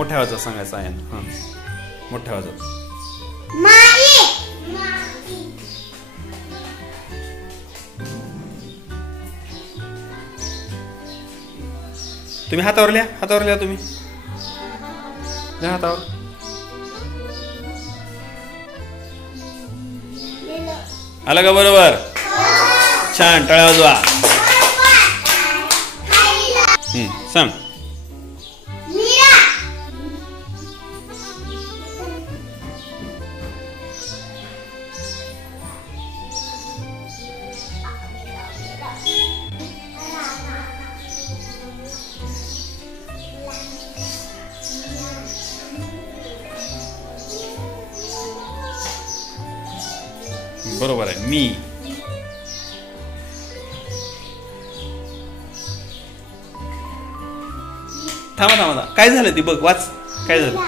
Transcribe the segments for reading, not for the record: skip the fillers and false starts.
मोठ्या आवाजात सांगायचं आहे ना. हा, मोठ्या आवाजात. तुम्ही हातावर लिहा, हातावर लिहा तुम्ही. लिहा हातावर. आलं का बरोबर? छान, टाळ्या वाजवा. सांग. बरोबर आहे. मी. थांबा थांबा, काय झालं ती बघ, वाच. काय झालं?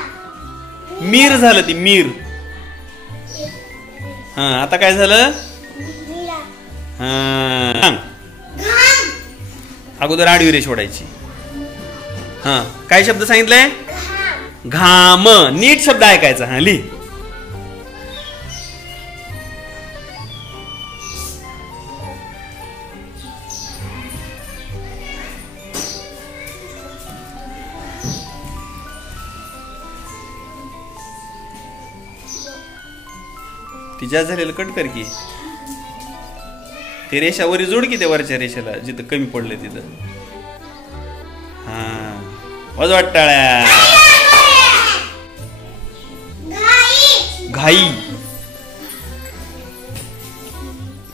मीर झालं ती, मीर. हा, आता काय झालं? हा, अगोदर आडवी रेष ओढायची. हा, काय शब्द सांगितलंय? घाम. नीट शब्द ऐकायचा. हा, लिह. तिच्या झालेलं कट कर की. ते रेषावरी जोड की, त्या वरच्या रेषेला जिथं कमी पडलं तिथं. हा, वाजवा टाळ्या. घाई.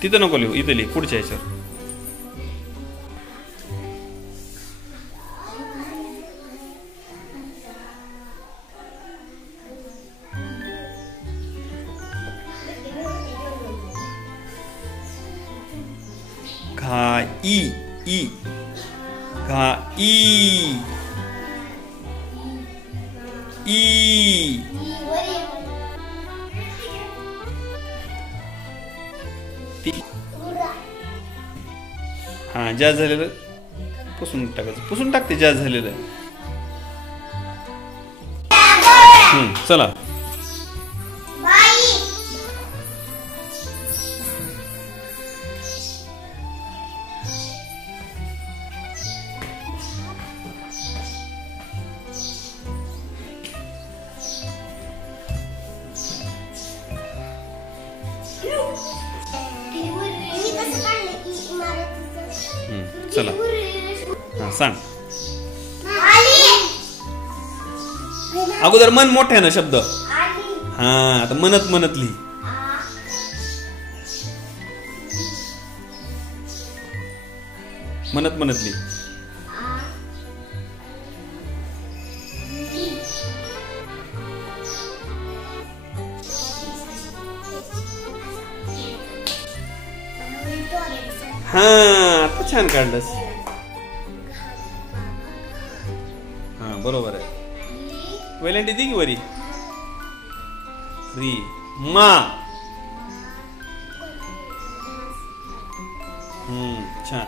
तिथं नको लिहू, इथं लिह, पुढच्या ह्याच्यावर. घाई. ई. घाई. ई. हा, ज्या झालेलं पुसून टाकायचं. पुसून टाकते ज्या झालेलं. चला. चला. हा, सांग. अगोदर मन मोठ्या ना शब्द. हा, आता म्हणत म्हणत लिही. म्हणत म्हणत लिही. हा, आता छान काढलंस. हा, बरोबर आहे. वेलंटी दे की वरी. री. मा. छान.